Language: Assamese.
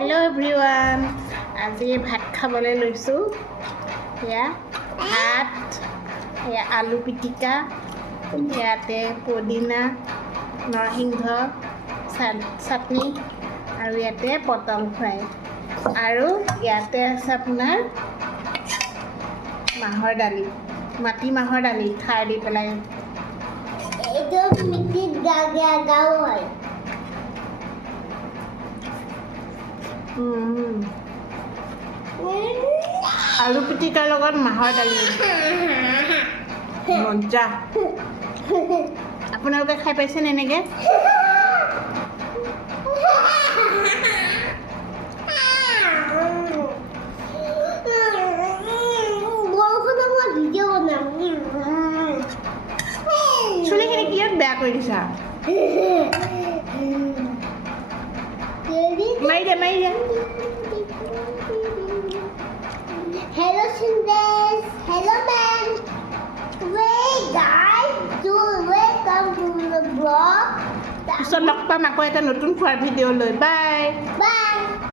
Hello everyone. আজি ভাত খাবলৈ লৈছো ইয়া ভাত ইয়া আলু পিটিকা ইয়াতে পদিনা নৰসিংহ চাটনি আৰু ইয়াতে পটল ফ্ৰাই আৰু ইয়াতে আছে আপোনাৰ মাহৰ দালি মাটি মাহৰ দালি খাৰ দি পেলাই এইটো মিটিত গাও হয় আলু পিটিকাৰ লগত মাহৰ দালি মজা আপোনালোকে খাই পাইছেনে এনেকে চুলিখিনি কিয় বেয়া কৰি দিছা মাৰি দে Hello students, hello man. Wait guys, welcome to the vlog. পিছত লগ পাম আকৌ এটা নতুন খোৱাৰ ভিডিঅ' লৈ বাই Bye.